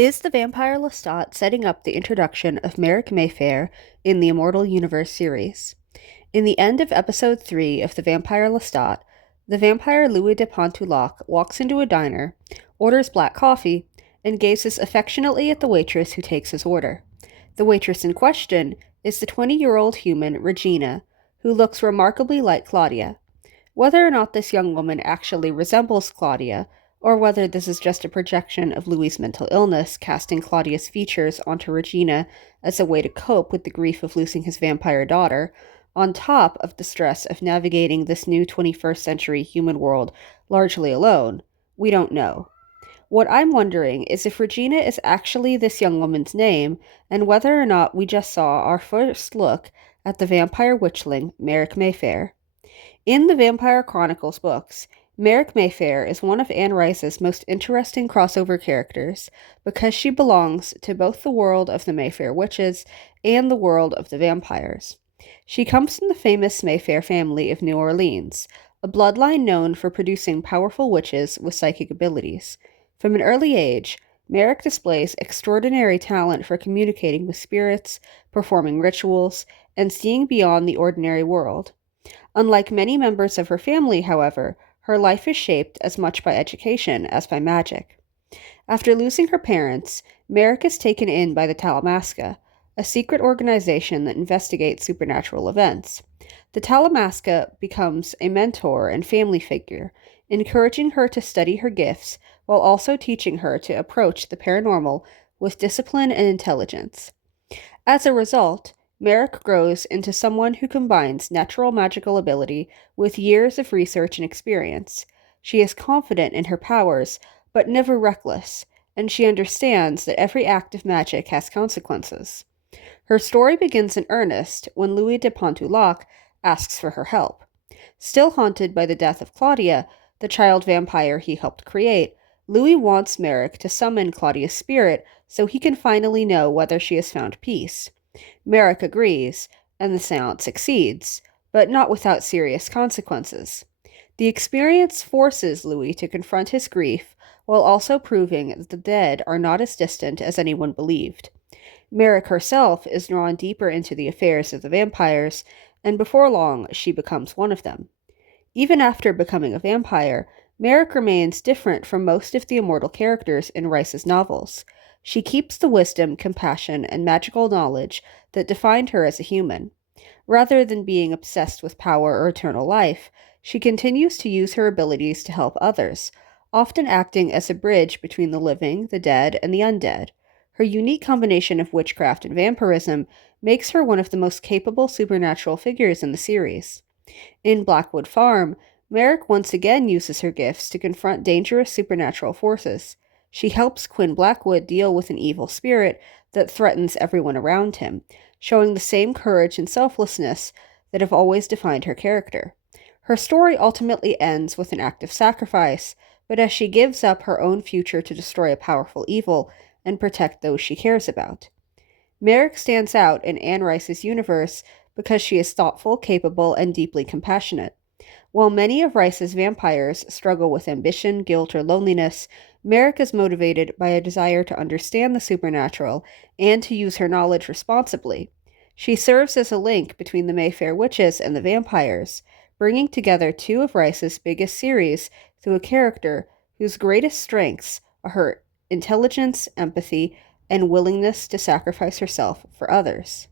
Is the vampire Lestat setting up the introduction of Merrick Mayfair in the Immortal Universe series? In the end of episode 3 of The Vampire Lestat, the vampire Louis de Pontoullac walks into a diner, orders black coffee, and gazes affectionately at the waitress who takes his order. The waitress in question is the 20-year-old human Regina, who looks remarkably like Claudia. Whether or not this young woman actually resembles Claudia, or whether this is just a projection of Louis's mental illness casting Claudia's features onto Regina as a way to cope with the grief of losing his vampire daughter, on top of the stress of navigating this new 21st century human world largely alone, we don't know. What I'm wondering is if Regina is actually this young woman's name, and whether or not we just saw our first look at the vampire witchling Merrick Mayfair. In the Vampire Chronicles books, Merrick Mayfair is one of Anne Rice's most interesting crossover characters because she belongs to both the world of the Mayfair witches and the world of the vampires. She comes from the famous Mayfair family of New Orleans, a bloodline known for producing powerful witches with psychic abilities. From an early age, Merrick displays extraordinary talent for communicating with spirits, performing rituals, and seeing beyond the ordinary world. Unlike many members of her family, however, her life is shaped as much by education as by magic. After losing her parents, Merrick is taken in by the Talamasca, a secret organization that investigates supernatural events. The Talamasca becomes a mentor and family figure, encouraging her to study her gifts while also teaching her to approach the paranormal with discipline and intelligence. As a result, Merrick grows into someone who combines natural magical ability with years of research and experience. She is confident in her powers, but never reckless, and she understands that every act of magic has consequences. Her story begins in earnest when Louis de Pontoullac asks for her help. Still haunted by the death of Claudia, the child vampire he helped create, Louis wants Merrick to summon Claudia's spirit so he can finally know whether she has found peace. Merrick agrees, and the seance succeeds, but not without serious consequences. The experience forces Louis to confront his grief while also proving that the dead are not as distant as anyone believed. Merrick herself is drawn deeper into the affairs of the vampires, and before long she becomes one of them. Even after becoming a vampire, Merrick remains different from most of the immortal characters in Rice's novels. She keeps the wisdom, compassion, and magical knowledge that defined her as a human. Rather than being obsessed with power or eternal life, she continues to use her abilities to help others, often acting as a bridge between the living, the dead, and the undead. Her unique combination of witchcraft and vampirism makes her one of the most capable supernatural figures in the series. In Blackwood Farm, Merrick once again uses her gifts to confront dangerous supernatural forces. She helps Quinn Blackwood deal with an evil spirit that threatens everyone around him, showing the same courage and selflessness that have always defined her character. Her story ultimately ends with an act of sacrifice, but as she gives up her own future to destroy a powerful evil and protect those she cares about. Merrick stands out in Anne Rice's universe because she is thoughtful, capable, and deeply compassionate. While many of Rice's vampires struggle with ambition, guilt, or loneliness, Merrick is motivated by a desire to understand the supernatural and to use her knowledge responsibly. She serves as a link between the Mayfair witches and the vampires, bringing together two of Rice's biggest series through a character whose greatest strengths are her intelligence, empathy, and willingness to sacrifice herself for others.